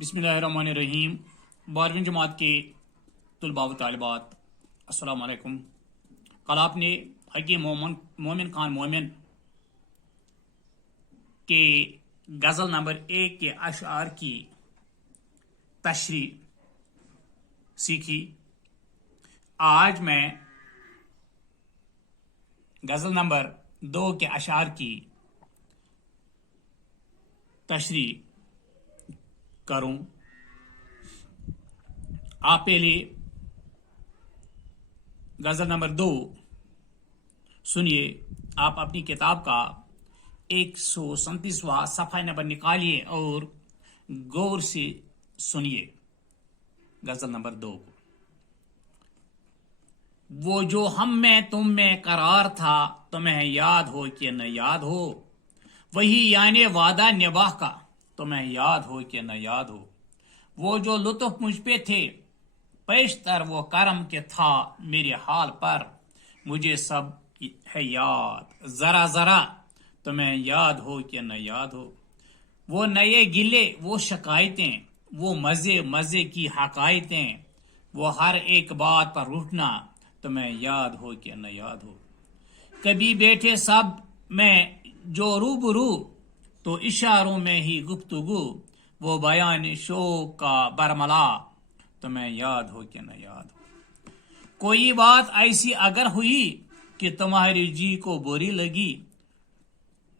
बिस्मिल्लाहिर्रहमानिर्रहीम। 12वीं जमात के तलबा व तालिबात, अस्सलाम वालेकुम। कल आपने हकीम मोमिन खान मोमिन के गज़ल नंबर 1 के अशआर की तशरीह सीखी। आज मैं गज़ल नंबर 2 के अशआर की तशरीह करूं। आप पहले गज़ल नंबर 2 सुनिए। आप अपनी किताब का 137वां सफ़ा नंबर निकालिए और गौर से सुनिए गज़ल नंबर 2 को। वो जो हम में तुम में करार था, तुम्हें याद हो कि न याद हो, वही यानी वादा निभाह का, तुम्हें याद हो कि न याद हो। वो जो लुत्फ मुझ पे थे, पेशतर वो करम के था, मेरे हाल पर मुझे सब है याद, जरा जरा तुम्हें याद हो कि न याद हो। वो नए गिले, वो शिकायतें, वो मजे मजे की हकायतें, वो हर एक बात पर रूठना, तुम्हें याद हो कि न याद हो। कभी बैठे सब में जो रूबरू, तो इशारों में ही गुफ्तगू, वो बयान शोक का बरमला, तुम्हें याद हो कि न याद हो। कोई बात ऐसी अगर हुई कि तुम्हारी जी को बुरी लगी,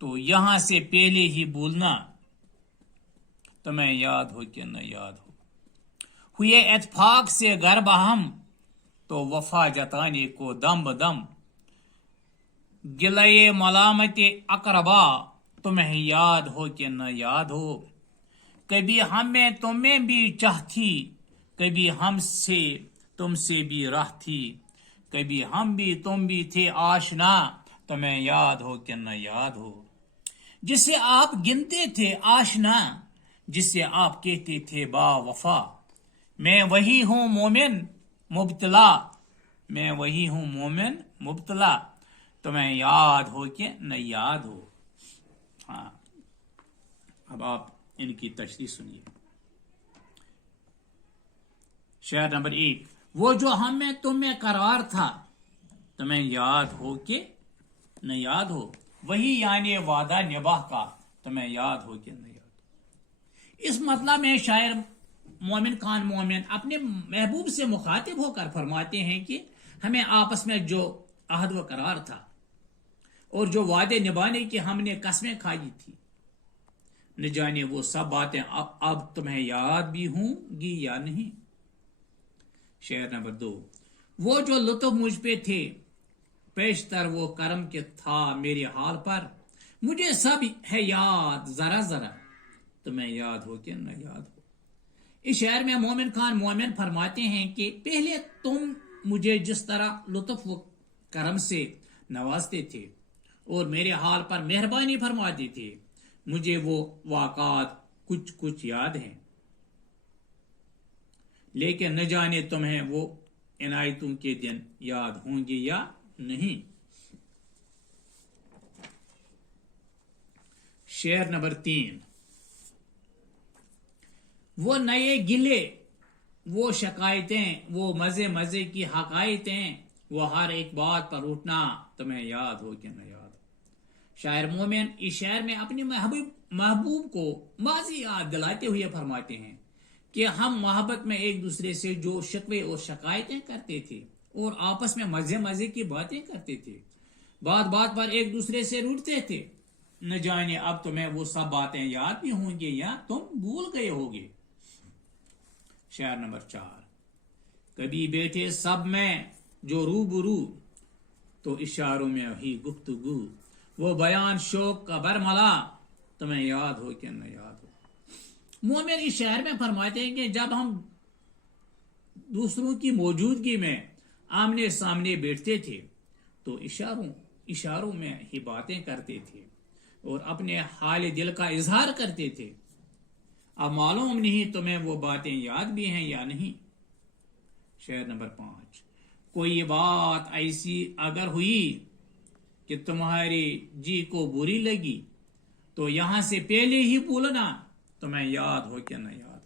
तो यहां से पहले ही भूलना, तुम्हें याद हो कि न याद हो। हुए इत्फाक से घर बहम, तो वफा जताने को दम बदम, गिलये मलामत अकरबा, तुम्हें याद हो कि न याद हो। कभी हमें तुम्हें भी चाहती, कभी हमसे तुमसे भी राह थी, कभी हम भी तुम भी थे आशना, तुम्हें याद हो कि न याद हो। जिसे आप गिनते थे आशना, जिसे आप कहते थे बा वफा, मैं वही हूं मोमिन मुब्तला, मैं वही हूं मोमिन मुब्तला, तुम्हें याद हो कि न याद हो। हाँ, अब आप इनकी तशरीह सुनिए। शेर नंबर 1, वो जो हम में तुम में करार था, तुम्हें याद हो कि न याद हो, वही यानी वादा निभाह का, तुम्हें याद हो कि न याद हो। इस मतलब में शायर मोमिन खान मोमिन अपने महबूब से मुखातिब होकर फरमाते हैं कि हमें आपस में जो अहद व करार था और जो वादे निभाने की हमने कस्में खाई थी, न जाने वो सब बातें अब तुम्हें याद भी होंगी या नहीं। शेर नंबर 2, वो जो लुत्फ मुझ पे थे, पेशतर वो करम के था, मेरे हाल पर मुझे सब है याद, जरा जरा तुम्हें याद हो कि न याद हो। इस शेर में मोमिन खान मोमिन फरमाते हैं कि पहले तुम मुझे जिस तरह लुत्फ व करम से नवाजते थे और मेरे हाल पर मेहरबानी फरमाते थे, मुझे वो वाक़ात कुछ कुछ याद हैं, लेकिन न जाने तुम्हें वो इनायतों के दिन याद होंगे या नहीं। शेर नंबर 3, वो नए गिले, वो शिकायतें, वो मजे मजे की हकायतें, वो हर एक बात पर उठना, तुम्हें याद हो कि न याद हो। शायर मोमिन इस शेर में अपने महबूब को माजी याद दिलाते हुए फरमाते हैं कि हम मोहब्बत में एक दूसरे से जो शिकवे और शिकायतें करते थे और आपस में मजे मजे की बातें करते थे, बात बात पर एक दूसरे से रूठते थे, न जाने अब तुम्हें वो सब बातें याद भी होंगी या तुम भूल गए होगे। शेर नंबर 4, कभी बैठे सब में जो रूबरू, तो इशारों में ही गुफ्तगू, वो बयान शोक का बरमला, तुम्हें याद हो कि न याद हो। मोमिन इस शहर में फरमाते हैं कि जब हम दूसरों की मौजूदगी में आमने सामने बैठते थे, तो इशारों में ही बातें करते थे और अपने हाल दिल का इजहार करते थे। अब मालूम नहीं तुम्हें वो बातें याद भी हैं या नहीं। शेर नंबर 5, कोई बात ऐसी अगर हुई कि तुम्हारी जी को बुरी लगी, तो यहां से पहले ही भूलना, तुम्हें याद हो कि न याद हो।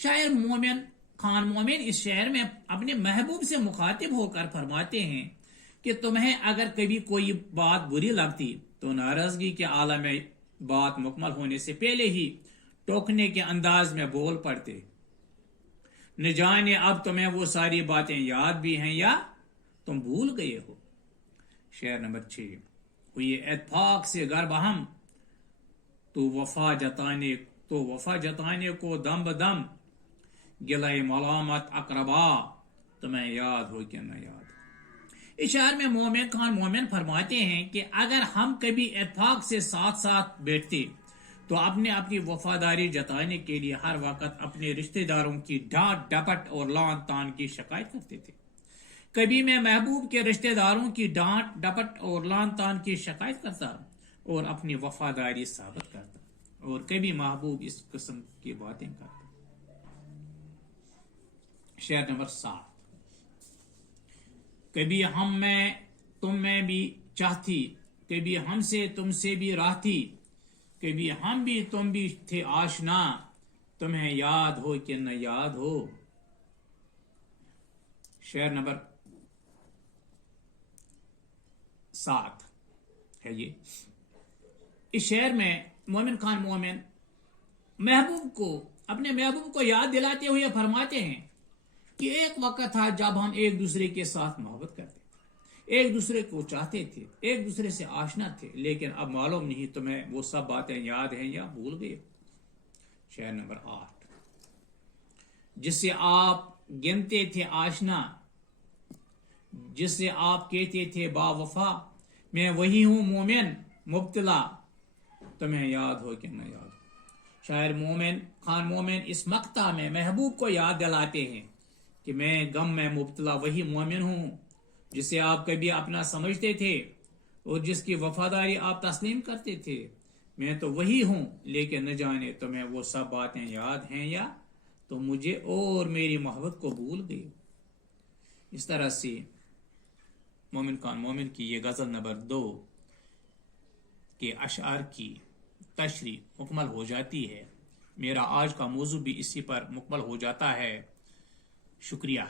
शायर खान मोमिन इस शेर में अपने महबूब से मुखातिब होकर फरमाते हैं कि तुम्हें अगर कभी कोई बात बुरी लगती तो नाराजगी के आलम में बात मुकम्मल होने से पहले ही टोकने के अंदाज में बोल पड़ते। न जाने अब तुम्हें वो सारी बातें याद भी हैं या तुम भूल गए हो। शेर नंबर 6, हुई इत्फाक से गर बहम तो वफा जताने को दम बदम गिलाए मलामत अकरबा तुम्हें याद हो कि न याद। इस शायर में मोमिन खान मोमिन फरमाते हैं कि अगर हम कभी इत्फाक से साथ साथ बैठते तो अपनी वफादारी जताने के लिए हर वक्त अपने रिश्तेदारों की डांट डपट और लान तान की शिकायत करते थे। कभी मैं महबूब के रिश्तेदारों की डांट डपट और लान तान की शिकायत करता और अपनी वफादारी साबित करता, और कभी महबूब इस किस्म की बातें करता। शेर नंबर 7, कभी हम में तुम में भी चाहती, कभी हमसे तुमसे भी राहती, कभी हम भी तुम भी थे आशना तुम्हें याद हो कि न याद हो। शेर नंबर 7 है ये। इस शेर में मोमिन खान मोमिन अपने महबूब को याद दिलाते हुए फरमाते हैं कि एक वक्त था जब हम एक दूसरे के साथ मोहब्बत करते थे, एक दूसरे को चाहते थे, एक दूसरे से आशना थे, लेकिन अब मालूम नहीं तुम्हें वो सब बातें याद हैं या भूल गए। शेर नंबर 8, जिससे आप गिनते थे आशना, जिससे आप कहते थे बावफा, मैं वही हूं मोमिन मुब्तला तुम्हें याद हो कि न याद। शायर खान मोमिन इस मक्ता में महबूब को याद दिलाते हैं कि मैं गम में मुब्तला वही मोमिन हूं जिसे आप कभी अपना समझते थे और जिसकी वफादारी आप तस्लीम करते थे। मैं तो वही हूं, लेकिन न जाने तुम्हें वो सब बातें याद हैं या तो मुझे और मेरी मोहब्बत को भूल गई। इस तरह से मोमिन खान मोमिन की ये गजल नंबर 2 के अशआर की तशरी मुकम्मल हो जाती है। मेरा आज का मौजू भी इसी पर मुकम्मल हो जाता है। शुक्रिया।